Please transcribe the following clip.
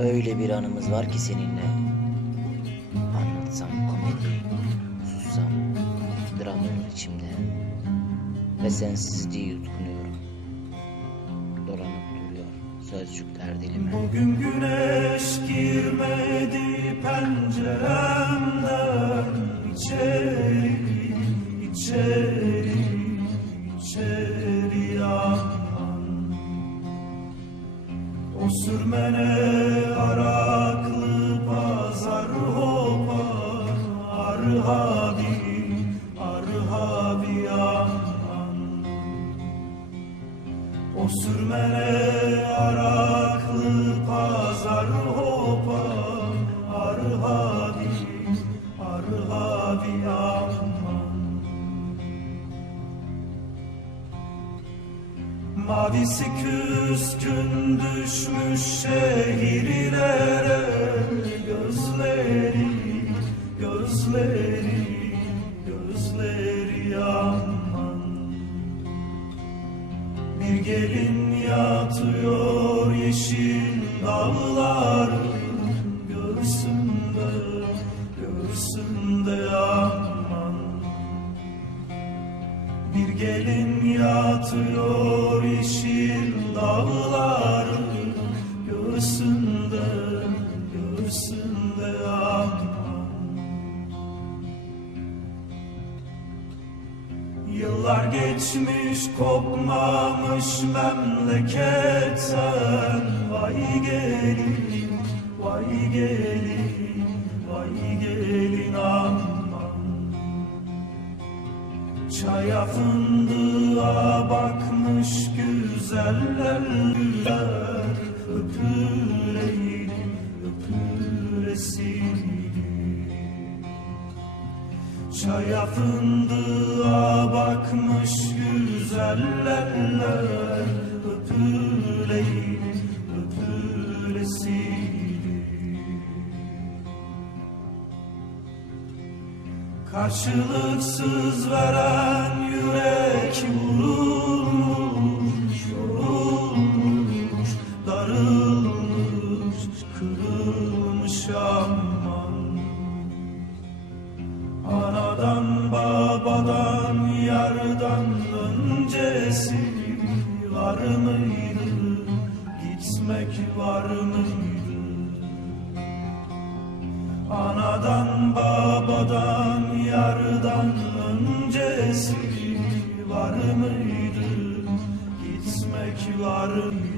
Öyle bir anımız var ki seninle. Anlatsam komedi, sussam dram olur içimde. Ve sensizliği yutkunuyorum. Dolanıp duruyor sözcükler dilime. Bugün güneş girmedi penceremden. İçeri, içeri, içeri yaman. O sürmene araklı pazar hopar. Arhabi, arhabi yaman. O sürmene araklı pazar hopar. Arhabi, arhabi yaman. Mavisi küskün düşmüş şehirlere. Gözleri, gözleri, gözleri yaman. Bir gelin yatıyor yeşil dağlar. Görsün de, görsün de yaman. Bir gelin yatıyor yeşil dağlar. Görsün de, görsün de yaman. Yıllar geçmiş kopmamış memleketten. Vay gelin, vay gelin, vay gelin aman. Çaya fındığa bakmış güzeller güler. Öpüleydim, öpülesiydim. Çaya fındığa bakmış güzeller. Öpüleydim, öpülesiydim. Karşılıksız veren yürek vurulmuş, yorulmuş, darılmış, kırılmış aman. Anadan babadan yardan öncesi var mıydı? Gitmek var mıydı? Anadan babadan yardan öncesi var mıydı? Gitmek var mıydı?